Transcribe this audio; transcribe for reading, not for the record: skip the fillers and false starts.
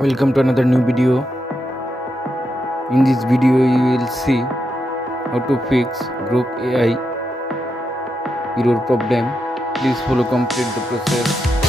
Welcome to another new video. In this video you will see how to fix Grok AI error problem. Please follow complete the process.